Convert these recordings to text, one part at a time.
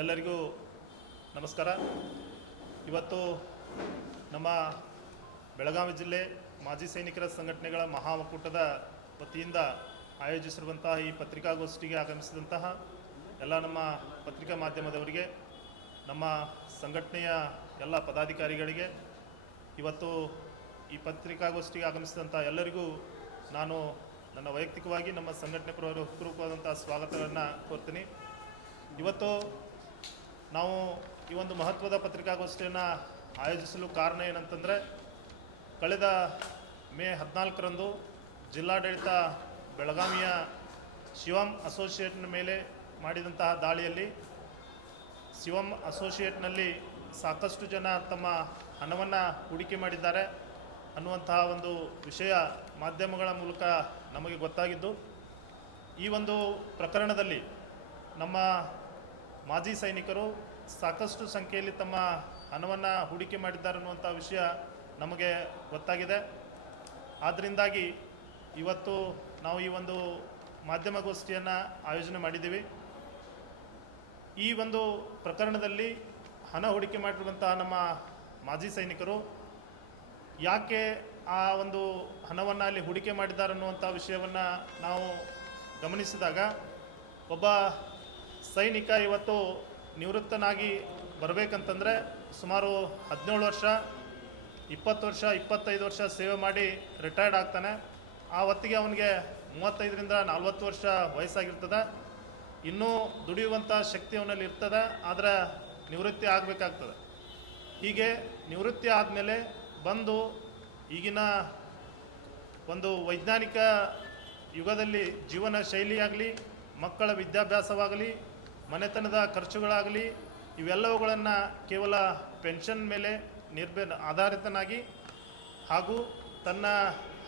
ಎಲ್ಲರಿಗೂ ನಮಸ್ಕಾರ. ಇವತ್ತು ನಮ್ಮ ಬೆಳಗಾವಿ ಜಿಲ್ಲೆ ಮಾಜಿ ಸೈನಿಕರ ಸಂಘಟನೆಗಳ ಮಹಾ ಒಕ್ಕೂಟದ ವತಿಯಿಂದ ಆಯೋಜಿಸಿರುವಂತಹ ಈ ಪತ್ರಿಕಾಗೋಷ್ಠಿಗೆ ಆಗಮಿಸಿದಂತಹ ಎಲ್ಲ ನಮ್ಮ ಪತ್ರಿಕಾ ಮಾಧ್ಯಮದವರಿಗೆ, ನಮ್ಮ ಸಂಘಟನೆಯ ಎಲ್ಲ ಪದಾಧಿಕಾರಿಗಳಿಗೆ, ಇವತ್ತು ಈ ಪತ್ರಿಕಾಗೋಷ್ಠಿಗೆ ಆಗಮಿಸಿದಂಥ ಎಲ್ಲರಿಗೂ ನಾನು ನನ್ನ ವೈಯಕ್ತಿಕವಾಗಿ ನಮ್ಮ ಸಂಘಟನೆ ಪೂರ್ವಕವಾದಂಥ ಸ್ವಾಗತವನ್ನು ಕೋರ್ತೀನಿ. ಇವತ್ತು ನಾವು ಈ ಒಂದು ಮಹತ್ವದ ಪತ್ರಿಕಾಗೋಷ್ಠಿಯನ್ನು ಆಯೋಜಿಸಲು ಕಾರಣ ಏನಂತಂದರೆ, ಕಳೆದ ಮೇ 14ರಂದು ಜಿಲ್ಲಾಡಳಿತ ಬೆಳಗಾವಿಯ ಶಿವಮ್ ಅಸೋಸಿಯೇಟ್ನ ಮೇಲೆ ಮಾಡಿದಂತಹ ದಾಳಿಯಲ್ಲಿ ಶಿವಮ್ ಅಸೋಸಿಯೇಟ್ನಲ್ಲಿ ಸಾಕಷ್ಟು ಜನ ತಮ್ಮ ಹಣವನ್ನು ಹೂಡಿಕೆ ಮಾಡಿದ್ದಾರೆ ಅನ್ನುವಂತಹ ಒಂದು ವಿಷಯ ಮಾಧ್ಯಮಗಳ ಮೂಲಕ ನಮಗೆ ಗೊತ್ತಾಗಿದ್ದು, ಈ ಒಂದು ಪ್ರಕರಣದಲ್ಲಿ ನಮ್ಮ ಮಾಜಿ ಸೈನಿಕರು ಸಾಕಷ್ಟು ಸಂಖ್ಯೆಯಲ್ಲಿ ತಮ್ಮ ಹಣವನ್ನು ಹೂಡಿಕೆ ಮಾಡಿದ್ದಾರೆ ಅನ್ನುವಂಥ ವಿಷಯ ನಮಗೆ ಗೊತ್ತಾಗಿದೆ. ಆದ್ದರಿಂದಾಗಿ ಇವತ್ತು ನಾವು ಈ ಒಂದು ಮಾಧ್ಯಮಗೋಷ್ಠಿಯನ್ನು ಆಯೋಜನೆ ಮಾಡಿದ್ದೀವಿ. ಈ ಒಂದು ಪ್ರಕರಣದಲ್ಲಿ ಹಣ ಹೂಡಿಕೆ ಮಾಡಿರುವಂತಹ ನಮ್ಮ ಮಾಜಿ ಸೈನಿಕರು ಯಾಕೆ ಆ ಒಂದು ಹಣವನ್ನು ಅಲ್ಲಿ ಹೂಡಿಕೆ ಮಾಡಿದ್ದಾರೆ ಅನ್ನುವಂಥ ವಿಷಯವನ್ನು ನಾವು ಗಮನಿಸಿದಾಗ, ಒಬ್ಬ ಸೈನಿಕ ಇವತ್ತು ನಿವೃತ್ತನಾಗಿ ಬರಬೇಕಂತಂದರೆ ಸುಮಾರು 17 ವರ್ಷ, 20 ವರ್ಷ, 25 ವರ್ಷ ಸೇವೆ ಮಾಡಿ ರಿಟೈರ್ಡ್ ಆಗ್ತಾನೆ. ಆ ಹೊತ್ತಿಗೆ ಅವನಿಗೆ 35ರಿಂದ 40 ವರ್ಷ ವಯಸ್ಸಾಗಿರ್ತದೆ. ಇನ್ನೂ ದುಡಿಯುವಂಥ ಶಕ್ತಿ ಅವನಲ್ಲಿ ಇರ್ತದೆ, ಆದರೆ ನಿವೃತ್ತಿ ಆಗಬೇಕಾಗ್ತದೆ. ಹೀಗೆ ನಿವೃತ್ತಿ ಆದಮೇಲೆ ಬಂದು ಈಗಿನ ಒಂದು ವೈಜ್ಞಾನಿಕ ಯುಗದಲ್ಲಿ ಜೀವನ ಶೈಲಿಯಾಗಲಿ, ಮಕ್ಕಳ ವಿದ್ಯಾಭ್ಯಾಸವಾಗಲಿ, ಮನೆತನದ ಖರ್ಚುಗಳಾಗಲಿ, ಇವೆಲ್ಲವುಗಳನ್ನು ಕೇವಲ ಪೆನ್ಷನ್ ಮೇಲೆ ಆಧಾರಿತನಾಗಿ ಹಾಗೂ ತನ್ನ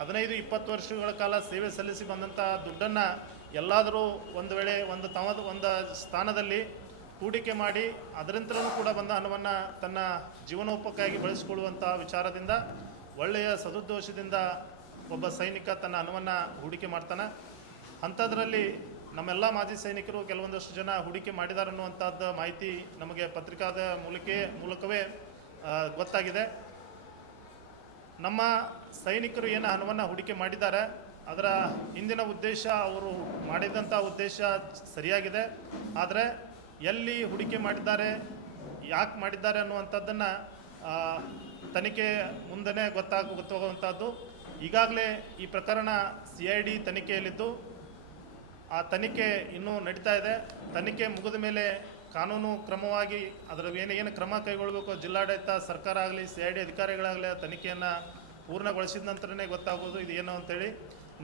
15-20 ವರ್ಷಗಳ ಕಾಲ ಸೇವೆ ಸಲ್ಲಿಸಿ ಬಂದಂಥ ದುಡ್ಡನ್ನು ಎಲ್ಲಾದರೂ ಒಂದು ವೇಳೆ ಒಂದು ಸ್ಥಾನದಲ್ಲಿ ಹೂಡಿಕೆ ಮಾಡಿ ಅದರಿಂದಲೂ ಕೂಡ ಬಂದ ಹಣವನ್ನು ತನ್ನ ಜೀವನೋಪಕ್ಕಾಗಿ ಬಳಸಿಕೊಳ್ಳುವಂಥ ವಿಚಾರದಿಂದ, ಒಳ್ಳೆಯ ಸದುದ್ದೇಶದಿಂದ ಒಬ್ಬ ಸೈನಿಕ ತನ್ನ ಹಣವನ್ನು ಹೂಡಿಕೆ ಮಾಡ್ತಾನೆ. ಅಂಥದ್ರಲ್ಲಿ ನಮ್ಮೆಲ್ಲ ಮಾಜಿ ಸೈನಿಕರು ಕೆಲವೊಂದಷ್ಟು ಜನ ಹೂಡಿಕೆ ಮಾಡಿದ್ದಾರೆ ಅನ್ನುವಂಥದ್ದು ಮಾಹಿತಿ ನಮಗೆ ಪತ್ರಿಕಾದ ಮೂಲಕವೇ ಗೊತ್ತಾಗಿದೆ. ನಮ್ಮ ಸೈನಿಕರು ಏನು ಹಣವನ್ನು ಹೂಡಿಕೆ ಮಾಡಿದ್ದಾರೆ, ಅದರ ಹಿಂದಿನ ಉದ್ದೇಶ, ಅವರು ಮಾಡಿದಂಥ ಉದ್ದೇಶ ಸರಿಯಾಗಿದೆ. ಆದರೆ ಎಲ್ಲಿ ಹೂಡಿಕೆ ಮಾಡಿದ್ದಾರೆ, ಯಾಕೆ ಮಾಡಿದ್ದಾರೆ ಅನ್ನುವಂಥದ್ದನ್ನು ತನಿಖೆ ಮುಂದೆ ಗೊತ್ತಾಗುವಂಥದ್ದು. ಈಗಾಗಲೇ ಈ ಪ್ರಕರಣ CID ತನಿಖೆಯಲ್ಲಿದ್ದು, ಆ ತನಿಖೆ ಇನ್ನೂ ನಡೀತಾ ಇದೆ. ತನಿಖೆ ಮುಗಿದ ಮೇಲೆ ಕಾನೂನು ಕ್ರಮವಾಗಿ ಅದರ ಏನು ಕ್ರಮ ಕೈಗೊಳ್ಳಬೇಕು, ಜಿಲ್ಲಾಡಳಿತ, ಸರ್ಕಾರ ಆಗಲಿ, CID ಅಧಿಕಾರಿಗಳಾಗಲಿ ಆ ತನಿಖೆಯನ್ನು ಪೂರ್ಣಗೊಳಿಸಿದ ನಂತರನೇ ಗೊತ್ತಾಗೋದು ಇದು ಏನು ಅಂತೇಳಿ.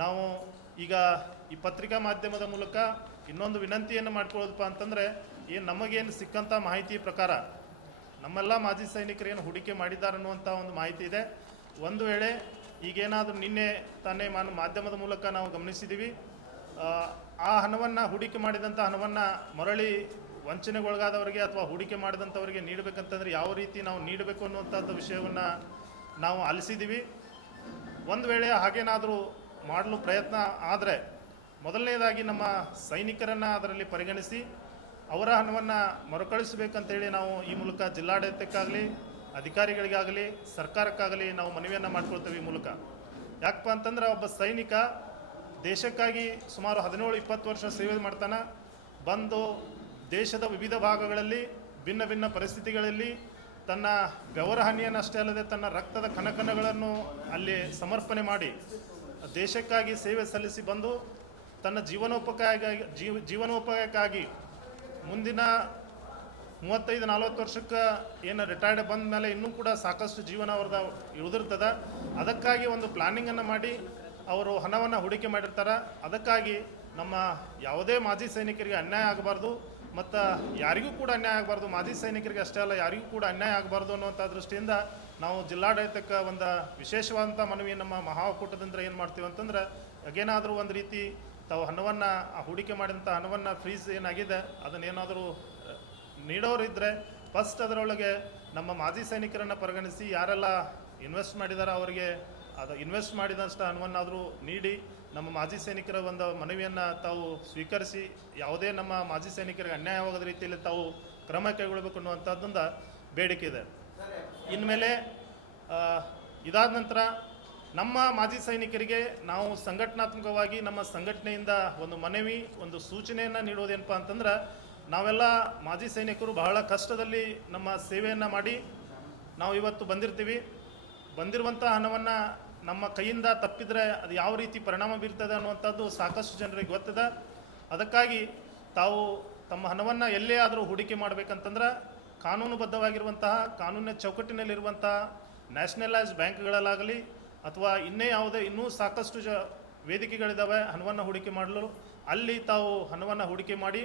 ನಾವು ಈಗ ಈ ಪತ್ರಿಕಾ ಮಾಧ್ಯಮದ ಮೂಲಕ ಇನ್ನೊಂದು ವಿನಂತಿಯನ್ನು ಮಾಡ್ಕೊಳ್ಳೋದಪ್ಪ ಅಂತಂದರೆ, ನಮಗೇನು ಸಿಕ್ಕಂಥ ಮಾಹಿತಿ ಪ್ರಕಾರ ನಮ್ಮೆಲ್ಲ ಮಾಜಿ ಸೈನಿಕರು ಏನು ಹೂಡಿಕೆ ಮಾಡಿದ್ದಾರೆ ಅನ್ನುವಂಥ ಒಂದು ಮಾಹಿತಿ ಇದೆ. ಒಂದು ವೇಳೆ ಈಗೇನಾದರೂ ನಿನ್ನೆ ತಾನೇ ಮಾಧ್ಯಮದ ಮೂಲಕ ನಾವು ಗಮನಿಸಿದ್ದೀವಿ, ಆ ಹಣವನ್ನು ಹೂಡಿಕೆ ಮಾಡಿದಂಥ ಹಣವನ್ನು ಮರಳಿ ವಂಚನೆಗೊಳಗಾದವರಿಗೆ ಅಥವಾ ಹೂಡಿಕೆ ಮಾಡಿದಂಥವರಿಗೆ ನೀಡಬೇಕಂತಂದರೆ ಯಾವ ರೀತಿ ನಾವು ನೀಡಬೇಕು ಅನ್ನುವಂಥದ್ದು ವಿಷಯವನ್ನು ನಾವು ಆಲಿಸಿದ್ದೀವಿ. ಒಂದು ವೇಳೆ ಹಾಗೇನಾದರೂ ಮಾಡಲು ಪ್ರಯತ್ನ ಆದರೆ, ಮೊದಲನೇದಾಗಿ ನಮ್ಮ ಸೈನಿಕರನ್ನು ಅದರಲ್ಲಿ ಪರಿಗಣಿಸಿ ಅವರ ಹಣವನ್ನು ಮರುಕಳಿಸಬೇಕಂತೇಳಿ ನಾವು ಈ ಮೂಲಕ ಜಿಲ್ಲಾಡಳಿತಕ್ಕಾಗಲಿ, ಅಧಿಕಾರಿಗಳಿಗಾಗಲಿ, ಸರ್ಕಾರಕ್ಕಾಗಲಿ ನಾವು ಮನವಿಯನ್ನು ಮಾಡ್ಕೊಳ್ತೇವೆ ಈ ಮೂಲಕ. ಯಾಕಪ್ಪ ಅಂತಂದ್ರೆ, ಒಬ್ಬ ಸೈನಿಕ ದೇಶಕ್ಕಾಗಿ ಸುಮಾರು 17-20 ವರ್ಷ ಸೇವೆ ಮಾಡ್ತಾನೆ. ಬಂದು ದೇಶದ ವಿವಿಧ ಭಾಗಗಳಲ್ಲಿ ಭಿನ್ನ ಭಿನ್ನ ಪರಿಸ್ಥಿತಿಗಳಲ್ಲಿ ತನ್ನ ಬೆವರ ಹನಿಯನ್ನು ಅಷ್ಟೇ ಅಲ್ಲದೆ ತನ್ನ ರಕ್ತದ ಕಣಕಣಗಳನ್ನು ಅಲ್ಲಿ ಸಮರ್ಪಣೆ ಮಾಡಿ ದೇಶಕ್ಕಾಗಿ ಸೇವೆ ಸಲ್ಲಿಸಿ ಬಂದು ತನ್ನ ಜೀವನೋಪಾಯಕ್ಕಾಗಿ ಮುಂದಿನ 35-40 ವರ್ಷಕ್ಕೆ ಏನು ರಿಟೈರ್ಡ್ ಬಂದ ಮೇಲೆ ಇನ್ನೂ ಕೂಡ ಸಾಕಷ್ಟು ಜೀವನ ಅವ್ರದ್ದು ಉಳಿದಿರ್ತದೆ. ಅದಕ್ಕಾಗಿ ಒಂದು ಪ್ಲಾನಿಂಗನ್ನು ಮಾಡಿ ಅವರು ಹಣವನ್ನು ಹೂಡಿಕೆ ಮಾಡಿರ್ತಾರೆ. ಅದಕ್ಕಾಗಿ ನಮ್ಮ ಯಾವುದೇ ಮಾಜಿ ಸೈನಿಕರಿಗೆ ಅನ್ಯಾಯ ಆಗಬಾರ್ದು ಮತ್ತು ಯಾರಿಗೂ ಕೂಡ ಅನ್ಯಾಯ ಆಗಬಾರ್ದು. ಮಾಜಿ ಸೈನಿಕರಿಗೆ ಅಷ್ಟೇ ಅಲ್ಲ, ಯಾರಿಗೂ ಕೂಡ ಅನ್ಯಾಯ ಆಗಬಾರ್ದು ಅನ್ನುವಂಥ ದೃಷ್ಟಿಯಿಂದ ನಾವು ಜಿಲ್ಲಾಡಳಿತಕ್ಕೆ ಒಂದು ವಿಶೇಷವಾದಂಥ ಮನವಿ ನಮ್ಮ ಮಹಾ ಒಕ್ಕೂಟದಿಂದ ಏನು ಮಾಡ್ತೀವಿ ಅಂತಂದ್ರೆ, ಏನಾದರೂ ಒಂದು ರೀತಿ ತಾವು ಹಣವನ್ನು ಹೂಡಿಕೆ ಮಾಡಿದಂಥ ಹಣವನ್ನು ಫ್ರೀಸ್ ಏನಾಗಿದೆ ಅದನ್ನೇನಾದರೂ ನೀಡೋರಿದ್ದರೆ ಫಸ್ಟ್ ಅದರೊಳಗೆ ನಮ್ಮ ಮಾಜಿ ಸೈನಿಕರನ್ನು ಪರಿಗಣಿಸಿ ಯಾರೆಲ್ಲ ಇನ್ವೆಸ್ಟ್ ಮಾಡಿದ್ದಾರೆ ಅವರಿಗೆ ಅದು ಇನ್ವೆಸ್ಟ್ ಮಾಡಿದಷ್ಟು ಹಣವನ್ನಾದರೂ ನೀಡಿ ನಮ್ಮ ಮಾಜಿ ಸೈನಿಕರ ಒಂದು ಮನವಿಯನ್ನು ತಾವು ಸ್ವೀಕರಿಸಿ ಯಾವುದೇ ನಮ್ಮ ಮಾಜಿ ಸೈನಿಕರಿಗೆ ಅನ್ಯಾಯವಾಗದ ರೀತಿಯಲ್ಲಿ ತಾವು ಕ್ರಮ ಕೈಗೊಳ್ಳಬೇಕು ಅನ್ನುವಂಥದ್ದೊಂದು ಬೇಡಿಕೆ ಇದೆ. ಇನ್ಮೇಲೆ ಇದಾದ ನಂತರ ನಮ್ಮ ಮಾಜಿ ಸೈನಿಕರಿಗೆ ನಾವು ಸಂಘಟನಾತ್ಮಕವಾಗಿ ನಮ್ಮ ಸಂಘಟನೆಯಿಂದ ಒಂದು ಮನವಿ, ಒಂದು ಸೂಚನೆಯನ್ನು ನೀಡೋದೇನಪ್ಪ ಅಂತಂದ್ರೆ, ನಾವೆಲ್ಲ ಮಾಜಿ ಸೈನಿಕರು ಬಹಳ ಕಷ್ಟದಲ್ಲಿ ನಮ್ಮ ಸೇವೆಯನ್ನು ಮಾಡಿ ನಾವು ಇವತ್ತು ಬಂದಿರುವಂಥ ಹಣವನ್ನು ನಮ್ಮ ಕೈಯಿಂದ ತಪ್ಪಿದರೆ ಅದು ಯಾವ ರೀತಿ ಪರಿಣಾಮ ಬೀರ್ತದೆ ಅನ್ನುವಂಥದ್ದು ಸಾಕಷ್ಟು ಜನರಿಗೆ ಗೊತ್ತಿದೆ. ಅದಕ್ಕಾಗಿ ತಾವು ತಮ್ಮ ಹಣವನ್ನು ಎಲ್ಲೇ ಆದರೂ ಹೂಡಿಕೆ ಮಾಡಬೇಕಂತಂದ್ರೆ ಕಾನೂನುಬದ್ಧವಾಗಿರುವಂತಹ ಕಾನೂನಿನ ಚೌಕಟ್ಟಿನಲ್ಲಿರುವಂತಹ ನ್ಯಾಷನಲೈಸ್ ಬ್ಯಾಂಕ್ಗಳಲ್ಲಾಗಲಿ ಅಥವಾ ಇನ್ನೂ ಸಾಕಷ್ಟು ವೇದಿಕೆಗಳಿದ್ದಾವೆ ಹಣವನ್ನು ಹೂಡಿಕೆ ಮಾಡಲು. ಅಲ್ಲಿ ತಾವು ಹಣವನ್ನು ಹೂಡಿಕೆ ಮಾಡಿ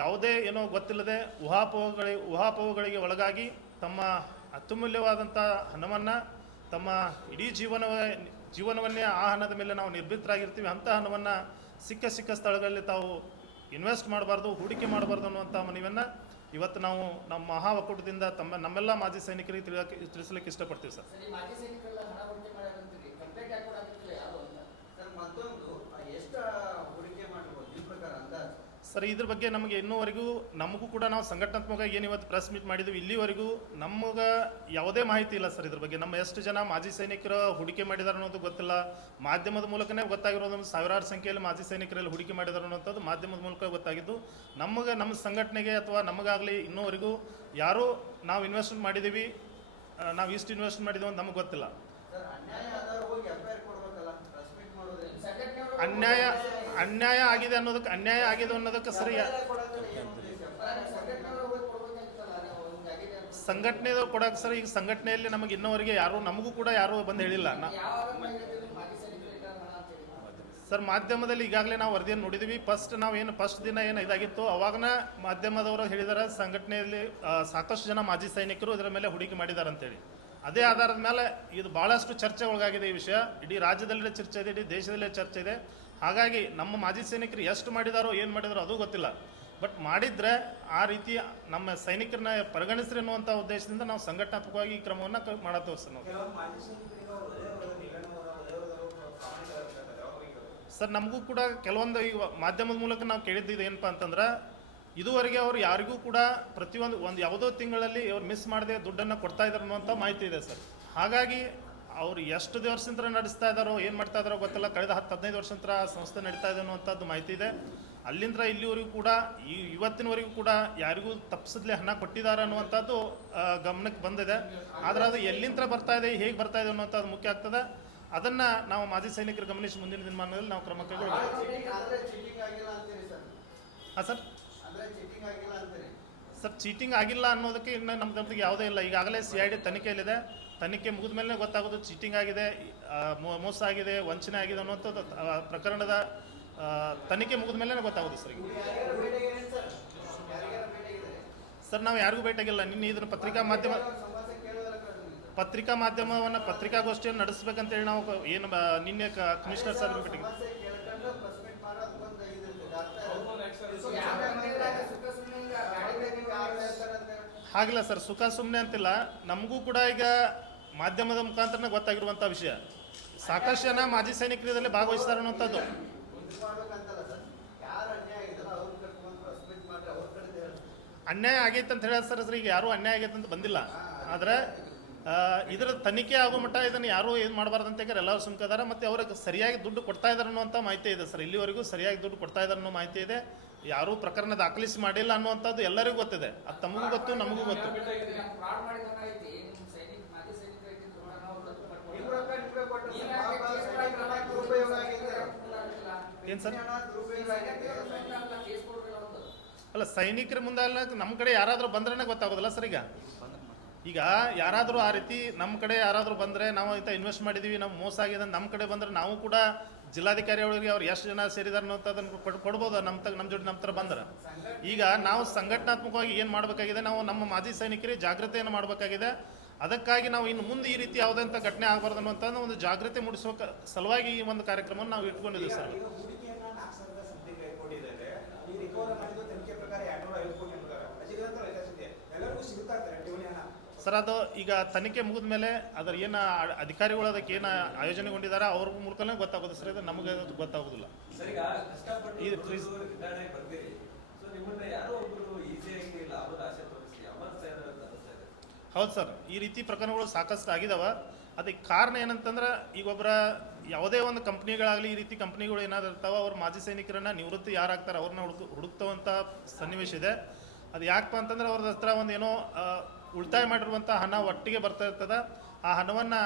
ಯಾವುದೇ ಏನೋ ಗೊತ್ತಿಲ್ಲದೆ ಊಹಾಪೋಹಗಳಿಗೆ ಒಳಗಾಗಿ ತಮ್ಮ ಅತ್ಯಮೂಲ್ಯವಾದಂಥ ಹಣವನ್ನು, ತಮ್ಮ ಇಡೀ ಜೀವನವನ್ನೇ ಆ ಹಣದ ಮೇಲೆ ನಾವು ನಿರ್ಭೀತರಾಗಿರ್ತೀವಿ, ಅಂಥ ಹಣವನ್ನು ಸಿಕ್ಕ ಸ್ಥಳಗಳಲ್ಲಿ ತಾವು ಇನ್ವೆಸ್ಟ್ ಮಾಡಬಾರ್ದು, ಹೂಡಿಕೆ ಮಾಡಬಾರ್ದು ಅನ್ನುವಂಥ ಮನವಿಯನ್ನು ಇವತ್ತು ನಾವು ನಮ್ಮ ಮಹಾ ಒಕ್ಕೂಟದಿಂದ ನಮ್ಮೆಲ್ಲ ಮಾಜಿ ಸೈನಿಕರಿಗೆ ತಿಳಿಸಲಿಕ್ಕೆ ಇಷ್ಟಪಡ್ತೀವಿ ಸರ್. ಸರ್, ಇದ್ರ ಬಗ್ಗೆ ನಮಗೆ ಇನ್ನೂವರೆಗೂ ನಮಗೂ ಕೂಡ ನಾವು ಸಂಘಟನಾತ್ಮಕವಾಗಿ ಏನು ಇವತ್ತು ಪ್ರೆಸ್ ಮೀಟ್ ಮಾಡಿದ್ವಿ, ಇಲ್ಲಿವರೆಗೂ ನಮಗೆ ಯಾವುದೇ ಮಾಹಿತಿ ಇಲ್ಲ ಸರ್. ಇದ್ರ ಬಗ್ಗೆ ನಮ್ಮ ಎಷ್ಟು ಜನ ಮಾಜಿ ಸೈನಿಕರು ಹೂಡಿಕೆ ಮಾಡಿದಾರೆ ಅನ್ನೋದು ಗೊತ್ತಿಲ್ಲ. ಮಾಧ್ಯಮದ ಮೂಲಕನೇ ಗೊತ್ತಾಗಿರೋದು, ಸಾವಿರಾರು ಸಂಖ್ಯೆಯಲ್ಲಿ ಮಾಜಿ ಸೈನಿಕರಲ್ಲಿ ಹೂಡಿಕೆ ಮಾಡಿದಾರೆ ಅನ್ನೋಂಥದ್ದು ಮಾಧ್ಯಮದ ಮೂಲಕ ಗೊತ್ತಾಗಿದ್ದು. ನಮ್ಮ ಸಂಘಟನೆಗೆ ಅಥವಾ ನಮಗಾಗಲಿ ಇನ್ನೂವರೆಗೂ ಯಾರೂ ನಾವು ಇನ್ವೆಸ್ಟ್ಮೆಂಟ್ ಮಾಡಿದ್ದೀವಿ, ನಾವು ಇಷ್ಟು ಇನ್ವೆಸ್ಟ್ ಮಾಡಿದ್ದೀವಿ ಅಂತ ನಮಗೆ ಗೊತ್ತಿಲ್ಲ. ಅನ್ಯಾಯ ಆಗಿದೆ ಅನ್ನೋದಕ್ಕೆ ಸರಿ ಸಂಘಟನೆದು ಕೊಡಕ್ಕೆ ಸರ್. ಈಗ ಸಂಘಟನೆಯಲ್ಲಿ ನಮಗೆ ಇನ್ನೋವರೆಗೆ ನಮಗೂ ಕೂಡ ಯಾರೂ ಬಂದು ಹೇಳಿಲ್ಲ ಸರ್. ಮಾಧ್ಯಮದಲ್ಲಿ ಈಗಾಗಲೇ ನಾವು ವರದಿಯನ್ನು ನೋಡಿದ್ದೀವಿ. ಫಸ್ಟ್ ದಿನ ಏನು ಇದಾಗಿತ್ತು ಅವಾಗನ ಮಾಧ್ಯಮದವರು ಹೇಳಿದಾರೆ ಸಂಘಟನೆಯಲ್ಲಿ ಸಾಕಷ್ಟು ಜನ ಮಾಜಿ ಸೈನಿಕರು ಇದರ ಮೇಲೆ ಹೂಡಿಕೆ ಮಾಡಿದ್ದಾರೆ ಅಂತೇಳಿ. ಅದೇ ಆಧಾರದ ಮೇಲೆ ಇದು ಭಾಳಷ್ಟು ಚರ್ಚೆ ಒಳಗಾಗಿದೆ. ಈ ವಿಷಯ ಇಡೀ ರಾಜ್ಯದಲ್ಲೇ ಚರ್ಚೆ ಇದೆ, ಇಡೀ ದೇಶದಲ್ಲೇ ಚರ್ಚೆ ಇದೆ. ಹಾಗಾಗಿ ನಮ್ಮ ಮಾಜಿ ಸೈನಿಕರು ಎಷ್ಟು ಮಾಡಿದಾರೋ ಏನು ಮಾಡಿದಾರೋ ಅದು ಗೊತ್ತಿಲ್ಲ. ಬಟ್ ಮಾಡಿದರೆ ಆ ರೀತಿ ನಮ್ಮ ಸೈನಿಕರನ್ನ ಪರಿಗಣಿಸ್ರಿ ಅನ್ನುವಂಥ ಉದ್ದೇಶದಿಂದ ನಾವು ಸಂಘಟನಾತ್ಮಕವಾಗಿ ಈ ಕ್ರಮವನ್ನು ಮಾಡತ್ತೇವೆ ಸರ್. ನಾವು ಸರ್ ನಮಗೂ ಕೂಡ ಕೆಲವೊಂದು ಈ ಮಾಧ್ಯಮದ ಮೂಲಕ ನಾವು ಕೇಳಿದ್ದು ಏನಪ್ಪ ಅಂತಂದ್ರೆ, ಇದುವರೆಗೆ ಅವರು ಯಾರಿಗೂ ಕೂಡ ಪ್ರತಿಯೊಂದು ಯಾವುದೋ ತಿಂಗಳಲ್ಲಿ ಅವ್ರು ಮಿಸ್ ಮಾಡದೆ ದುಡ್ಡನ್ನು ಕೊಡ್ತಾ ಇದ್ದಾರೆ ಅನ್ನುವಂಥ ಮಾಹಿತಿ ಇದೆ ಸರ್. ಹಾಗಾಗಿ ಅವರು ಎಷ್ಟು ವರ್ಷದಿಂದ ನಡೆಸ್ತಾ ಇದ್ದಾರೋ ಏನು ಮಾಡ್ತಾ ಇದ್ದಾರೋ ಗೊತ್ತಿಲ್ಲ. ಕಳೆದ 10-15 ವರ್ಷದಿಂದ ಸಂಸ್ಥೆ ನಡೀತಾ ಇದೆ ಅನ್ನುವಂಥದ್ದು ಮಾಹಿತಿ ಇದೆ. ಅಲ್ಲಿಂದ ಇಲ್ಲಿವರೆಗೂ ಕೂಡ ಇವತ್ತಿನವರೆಗೂ ಕೂಡ ಯಾರಿಗೂ ತಪ್ಪಿಸದ್ಲೆ ಹಣ ಕೊಟ್ಟಿದ್ದಾರೆ ಅನ್ನುವಂಥದ್ದು ಗಮನಕ್ಕೆ ಬಂದಿದೆ. ಆದರೆ ಅದು ಎಲ್ಲಿಂದ ಬರ್ತಾ ಇದೆ, ಹೇಗೆ ಬರ್ತಾ ಇದೆ ಅನ್ನುವಂಥದ್ದು ಮುಖ್ಯ ಆಗ್ತದೆ. ಅದನ್ನು ನಾವು ಮಾಜಿ ಸೈನಿಕರು ಗಮನಿಸಿ ಮುಂದಿನ ದಿನಮಾನದಲ್ಲಿ ನಾವು ಕ್ರಮ ಕೈಗೊಳ್ಳಬೇಕು. ಹಾಂ ಸರ್. ಸರ್, ಚೀಟಿಂಗ್ ಆಗಿಲ್ಲ ಅನ್ನೋದಕ್ಕೆ ಇನ್ನು ನಮ್ಮ ಗಮನಕ್ಕೆ ಯಾವುದೇ ಇಲ್ಲ. ಈಗಾಗಲೇ CID ತನಿಖೆಯಲ್ಲಿದೆ. ತನಿಖೆ ಮುಗಿದ ಮೇಲೆ ಗೊತ್ತಾಗೋದು ಚೀಟಿಂಗ್ ಆಗಿದೆ, ಮೋಸ ಆಗಿದೆ, ವಂಚನೆ ಆಗಿದೆ ಅನ್ನುವಂಥದ್ದು ಪ್ರಕರಣದ ತನಿಖೆ ಮುಗಿದ ಮೇಲೆ ಗೊತ್ತಾಗೋದು ಸರ್. ಸರ್, ನಾವು ಯಾರಿಗೂ ಭೇಟಿಯಾಗಿಲ್ಲ. ನಿನ್ನೆ ಇದನ್ನು ಪತ್ರಿಕಾಗೋಷ್ಠಿಯನ್ನು ನಡೆಸಬೇಕಂತೇಳಿ ನಾವು ಏನು ನಿನ್ನೆ ಕಮಿಷನರ್ ಸರ್ ಭೇಟಿಗೆ ಹಾಗಿಲ್ಲ ಸರ್. ಸುಖ ಸುಮ್ಮನೆ ಅಂತಿಲ್ಲ. ನಮಗೂ ಕೂಡ ಈಗ ಮಾಧ್ಯಮದ ಮುಖಾಂತರ ಗೊತ್ತಾಗಿರುವಂಥ ವಿಷಯ, ಸಾಕಷ್ಟು ಜನ ಮಾಜಿ ಸೈನಿಕರಲ್ಲಿ ಭಾಗವಹಿಸ್ತಾರೆ ಅನ್ನುವಂಥದ್ದು. ಅನ್ಯಾಯ ಆಗೈತೆ ಅಂತ ಹೇಳಿ ಸರ್. ಈಗ ಯಾರೂ ಅನ್ಯಾಯ ಆಗೈತೆ ಅಂತ ಬಂದಿಲ್ಲ. ಆದರೆ ಇದರ ತನಿಖೆ ಆಗೋ ಮಟ್ಟ ಇದನ್ನು ಯಾರೂ ಏನು ಮಾಡಬಾರ್ದು ಅಂತ ಎಲ್ಲರೂ ಸುಮ್ಕಿದ್ದಾರೆ. ಮತ್ತು ಅವ್ರಿಗೆ ಸರಿಯಾಗಿ ದುಡ್ಡು ಕೊಡ್ತಾ ಇದ್ದಾರೆ ಅನ್ನುವಂಥ ಮಾಹಿತಿ ಇದೆ ಸರ್. ಇಲ್ಲಿವರೆಗೂ ಸರಿಯಾಗಿ ದುಡ್ಡು ಕೊಡ್ತಾ ಇದ್ದಾರೆ ಅನ್ನೋ ಮಾಹಿತಿ ಇದೆ. ಯಾರೂ ಪ್ರಕರಣ ದಾಖಲಿಸಿ ಮಾಡಿಲ್ಲ ಅನ್ನುವಂಥದ್ದು ಎಲ್ಲರಿಗೂ ಗೊತ್ತಿದೆ. ಅದು ತಮಗೂ ಗೊತ್ತು, ನಮಗೂ ಗೊತ್ತು. ಏನು ಸರ್? ಅಲ್ಲ, ಸೈನಿಕರ ಮುಂದೆ ನಮ್ಮ ಕಡೆ ಯಾರಾದರೂ ಬಂದ್ರೆ ಗೊತ್ತಾಗೋದಿಲ್ಲ ಸರ್. ಈಗ ಯಾರಾದರೂ ಆ ರೀತಿ ನಮ್ಮ ಕಡೆ ಯಾರಾದರೂ ಬಂದರೆ, ನಾವು ಇನ್ವೆಸ್ಟ್ ಮಾಡಿದ್ದೀವಿ, ನಾವು ಮೋಸ ಆಗಿದೆ ನಮ್ಮ ಕಡೆ ಬಂದರೆ ನಾವು ಕೂಡ ಜಿಲ್ಲಾಧಿಕಾರಿ ಅವರಿಗೆ ಅವ್ರು ಎಷ್ಟು ಜನ ಸೇರಿದಾರೆ ಅನ್ನೋದನ್ನು ಕೊಡ್ಬೋದು. ನಮ್ಮ ಜೋಡಿ ನಮ್ಮ ಥರ ಬಂದ್ರೆ. ಈಗ ನಾವು ಸಂಘಟನಾತ್ಮಕವಾಗಿ ಏನು ಮಾಡಬೇಕಾಗಿದೆ, ನಾವು ನಮ್ಮ ಮಾಜಿ ಸೈನಿಕರಿಗೆ ಜಾಗೃತಿಯನ್ನು ಮಾಡಬೇಕಾಗಿದೆ. ಅದಕ್ಕಾಗಿ ನಾವು ಇನ್ನು ಮುಂದೆ ಈ ರೀತಿ ಯಾವುದಂಥ ಘಟನೆ ಆಗಬಾರ್ದು ಅನ್ನುವಂಥ ಒಂದು ಜಾಗೃತಿ ಮೂಡಿಸುವ ಸಲುವಾಗಿ ಈ ಒಂದು ಕಾರ್ಯಕ್ರಮವನ್ನು ನಾವು ಇಟ್ಕೊಂಡಿದ್ದೀವಿ ಸರ್. ಸರ್ ಅದು ಈಗ ತನಿಖೆ ಮುಗಿದ ಮೇಲೆ ಅದರ ಏನು ಅಧಿಕಾರಿಗಳು ಅದಕ್ಕೆ ಏನು ಆಯೋಜನೆಗೊಂಡಿದ್ದಾರೆ ಅವ್ರ ಮೂಲಕನೇ ಗೊತ್ತಾಗೋದು ಸರ್. ಇದು ನಮಗೆ ಅದು ಗೊತ್ತಾಗೋದಿಲ್ಲ. ಇದು ಹೌದು ಸರ್, ಈ ರೀತಿ ಪ್ರಕರಣಗಳು ಸಾಕಷ್ಟು ಆಗಿದಾವ. ಅದಕ್ಕೆ ಕಾರಣ ಏನಂತಂದ್ರೆ ಈಗ ಯಾವುದೇ ಒಂದು ಕಂಪ್ನಿಗಳಾಗಲಿ ಈ ರೀತಿ ಕಂಪ್ನಿಗಳು ಏನಾದ್ರು ಇರ್ತಾವ, ಅವ್ರ ಮಾಜಿ ಸೈನಿಕರನ್ನ ನಿವೃತ್ತಿ ಯಾರಾಗ್ತಾರೆ ಅವ್ರನ್ನ ಹುಡುಕ್ತವಂಥ ಸನ್ನಿವೇಶ ಇದೆ. ಅದು ಯಾಕಪ್ಪ ಅಂತಂದ್ರೆ ಅವ್ರ ಹತ್ರ ಒಂದು ಏನೋ ಉಳಿತಾಯ ಮಾಡಿರುವಂಥ ಹಣ ಒಟ್ಟಿಗೆ ಬರ್ತಾ ಇರ್ತದೆ. ಆ ಹಣವನ್ನು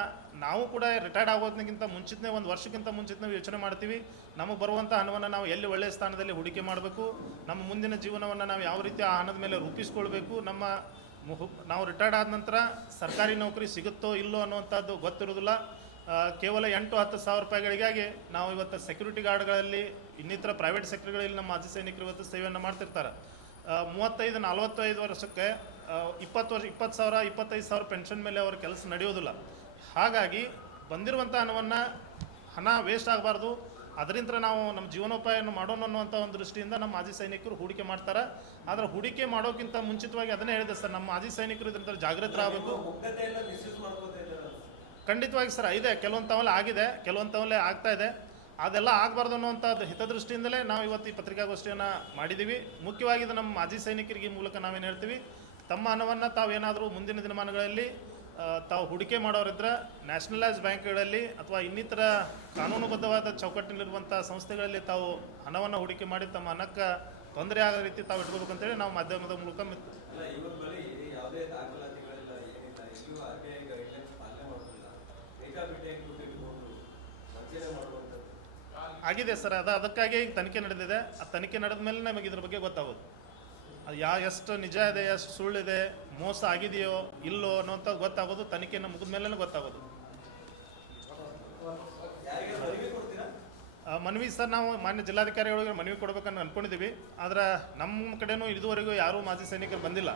ನಾವು ಕೂಡ ರಿಟೈರ್ಡ್ ಆಗೋದಕ್ಕಿಂತ ಮುಂಚಿತನೇ ಒಂದು ವರ್ಷಕ್ಕಿಂತ ಮುಂಚಿತನೇ ಯೋಚನೆ ಮಾಡ್ತೀವಿ. ನಮಗೆ ಬರುವಂಥ ಹಣವನ್ನು ನಾವು ಎಲ್ಲಿ ಒಳ್ಳೆಯ ಸ್ಥಾನದಲ್ಲಿ ಹೂಡಿಕೆ ಮಾಡಬೇಕು, ನಮ್ಮ ಮುಂದಿನ ಜೀವನವನ್ನು ನಾವು ಯಾವ ರೀತಿ ಆ ಹಣದ ಮೇಲೆ ರೂಪಿಸ್ಕೊಳ್ಬೇಕು, ನಾವು ರಿಟೈರ್ಡ್ ಆದ ನಂತರ ಸರ್ಕಾರಿ ನೌಕರಿ ಸಿಗುತ್ತೋ ಇಲ್ಲೋ ಅನ್ನುವಂಥದ್ದು ಗೊತ್ತಿರೋದಿಲ್ಲ. ಕೇವಲ 8-10 ಸಾವಿರ ರೂಪಾಯಿಗಳಿಗಾಗಿ ನಾವು ಇವತ್ತು ಸೆಕ್ಯೂರಿಟಿ ಗಾರ್ಡ್ಗಳಲ್ಲಿ ಇನ್ನಿತರ ಪ್ರೈವೇಟ್ ಸೆಕ್ಟರ್ಗಳಲ್ಲಿ ನಮ್ಮ ಮಾಜಿ ಸೈನಿಕರು ಇವತ್ತು ಸೇವೆಯನ್ನು ಮಾಡ್ತಿರ್ತಾರೆ. 35-45 ವರ್ಷಕ್ಕೆ 20 ಸಾವಿರ 25 ಸಾವಿರ ಪೆನ್ಷನ್ ಮೇಲೆ ಅವ್ರ ಕೆಲಸ ನಡೆಯೋದಿಲ್ಲ. ಹಾಗಾಗಿ ಬಂದಿರುವಂಥ ಹಣ ವೇಸ್ಟ್ ಆಗಬಾರ್ದು, ಅದರಿಂದ ನಾವು ನಮ್ಮ ಜೀವನೋಪಾಯವನ್ನು ಮಾಡೋಣ ಅನ್ನುವಂಥ ಒಂದು ದೃಷ್ಟಿಯಿಂದ ನಮ್ಮ ಮಾಜಿ ಸೈನಿಕರು ಹೂಡಿಕೆ ಮಾಡ್ತಾರೆ. ಆದರೆ ಹೂಡಿಕೆ ಮಾಡೋಕ್ಕಿಂತ ಮುಂಚಿತವಾಗಿ ಅದನ್ನೇ ಹೇಳಿದೆ ಸರ್, ನಮ್ಮ ಮಾಜಿ ಸೈನಿಕರು ಇದರಿಂದ ಜಾಗೃತರಾಗಬೇಕು. ಖಂಡಿತವಾಗಿ ಸರ್ ಇದೆ, ಕೆಲವೊಂದು ತವಲೆ ಆಗಿದೆ, ಕೆಲವೊಂದು ತವಲೆ ಆಗ್ತಾ ಇದೆ. ಅದೆಲ್ಲ ಆಗಬಾರ್ದು ಅನ್ನುವಂಥದ್ದು ಹಿತದೃಷ್ಟಿಯಿಂದಲೇ ನಾವು ಇವತ್ತು ಈ ಪತ್ರಿಕಾಗೋಷ್ಠಿಯನ್ನು ಮಾಡಿದ್ದೀವಿ. ಮುಖ್ಯವಾಗಿ ಇದು ನಮ್ಮ ಮಾಜಿ ಸೈನಿಕರಿಗೆ ಮೂಲಕ ನಾವೇನು ಹೇಳ್ತೀವಿ, ತಮ್ಮ ಹಣವನ್ನು ತಾವೇನಾದರೂ ಮುಂದಿನ ದಿನಮಾನಗಳಲ್ಲಿ ತಾವು ಹೂಡಿಕೆ ಮಾಡೋರಿದ್ರೆ ನ್ಯಾಷನಲೈಸ್ ಬ್ಯಾಂಕ್ಗಳಲ್ಲಿ ಅಥವಾ ಇನ್ನಿತರ ಕಾನೂನುಬದ್ಧವಾದ ಚೌಕಟ್ಟಿನಲ್ಲಿರುವಂಥ ಸಂಸ್ಥೆಗಳಲ್ಲಿ ತಾವು ಹಣವನ್ನು ಹೂಡಿಕೆ ಮಾಡಿ ತಮ್ಮ ಹಣಕ್ಕೆ ತೊಂದರೆ ಆಗೋ ರೀತಿ ತಾವು ಇಟ್ಕೋಬೇಕಂತೇಳಿ ನಾವು ಮಾಧ್ಯಮದ ಮೂಲಕ ಆಗಿದೆ ಸರ್. ಅದಕ್ಕಾಗಿ ಈಗ ತನಿಖೆ ನಡೆದಿದೆ. ಆ ತನಿಖೆ ನಡೆದ ಮೇಲೆ ನಮಗೆ ಇದ್ರ ಬಗ್ಗೆ ಗೊತ್ತಾಗೋದು, ಅದು ಎಷ್ಟು ನಿಜ ಇದೆ, ಎಷ್ಟು ಸುಳ್ಳಿದೆ, ಮೋಸ ಆಗಿದೆಯೋ ಇಲ್ಲೋ ಅನ್ನೋಂಥದ್ದು ಗೊತ್ತಾಗೋದು ತನಿಖೆಯನ್ನು ಮುಗಿದ ಮೇಲೆ ಗೊತ್ತಾಗೋದು. ಮನವಿ ಸರ್, ನಾವು ಮಾನ್ಯ ಜಿಲ್ಲಾಧಿಕಾರಿಗಳಿಗೆ ಮನವಿ ಕೊಡ್ಬೇಕನ್ನು ಅಂದ್ಕೊಂಡಿದ್ದೀವಿ. ಆದರೆ ನಮ್ಮ ಕಡೆನೂ ಇದುವರೆಗೂ ಯಾರೂ ಮಾಜಿ ಸೈನಿಕರು ಬಂದಿಲ್ಲ.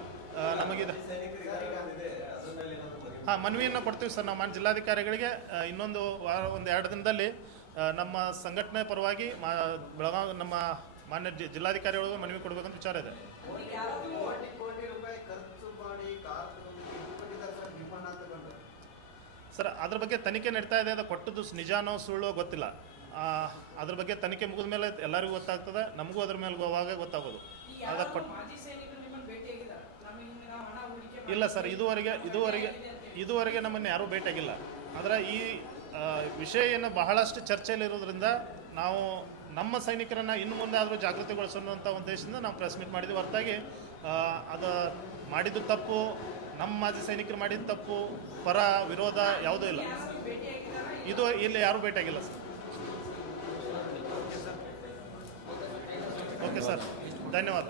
ನಮಗಿದೆ ಮನವಿಯನ್ನು ಕೊಡ್ತೀವಿ ಸರ್ ನಾವು ಮಾನ್ಯ ಜಿಲ್ಲಾಧಿಕಾರಿಗಳಿಗೆ. ಇನ್ನೊಂದು ವಾರ 1-2 ದಿನದಲ್ಲಿ ನಮ್ಮ ಸಂಘಟನೆ ಪರವಾಗಿ ಬೆಳಗಾವಿ ನಮ್ಮ ಮಾನ್ಯ ಜಿಲ್ಲಾಧಿಕಾರಿಗಳಿಗೆ ಮನವಿ ಕೊಡಬೇಕಂತ ವಿಚಾರ ಇದೆ. ಸರ್ ಅದ್ರ ಬಗ್ಗೆ ತನಿಖೆ ನಡೀತಾ ಇದೆ. ಅದು ಕೊಟ್ಟದ್ದು ನಿಜಾನೋ ಸುಳ್ಳೋ ಗೊತ್ತಿಲ್ಲ. ಅದ್ರ ಬಗ್ಗೆ ತನಿಖೆ ಮುಗಿದ ಮೇಲೆ ಎಲ್ಲರಿಗೂ ಗೊತ್ತಾಗ್ತದೆ, ನಮಗೂ ಅದ್ರ ಮೇಲೆ ಹೋಗುವಾಗ ಗೊತ್ತಾಗೋದು. ಇಲ್ಲ ಸರ್, ಇದುವರೆಗೆ ನಮ್ಮನ್ನು ಯಾರೂ ಭೇಟಿಯಾಗಿಲ್ಲ. ಆದರೆ ಈ ವಿಷಯ ಏನು ಬಹಳಷ್ಟು ಚರ್ಚೆಯಲ್ಲಿರೋದ್ರಿಂದ ನಾವು ನಮ್ಮ ಸೈನಿಕರನ್ನು ಇನ್ನು ಮುಂದೆ ಆದರೂ ಜಾಗೃತಿಗೊಳಿಸೋಣ ಉದ್ದೇಶದಿಂದ ನಾವು ಪ್ರೆಸ್ ಮೀಟ್ ಮಾಡಿದ್ವಿ. ಹೊರತಾಗಿ ಅದು ಮಾಡಿದ್ದು ತಪ್ಪು, ನಮ್ಮ ಮಾಜಿ ಸೈನಿಕರು ಮಾಡಿದ ತಪ್ಪು, ಪರ ವಿರೋಧ ಯಾವುದೂ ಇಲ್ಲ. ಇಲ್ಲಿ ಯಾರೂ ಭೇಟಿಯಾಗಿಲ್ಲ ಸರ್. ಓಕೆ ಸರ್, ಧನ್ಯವಾದ.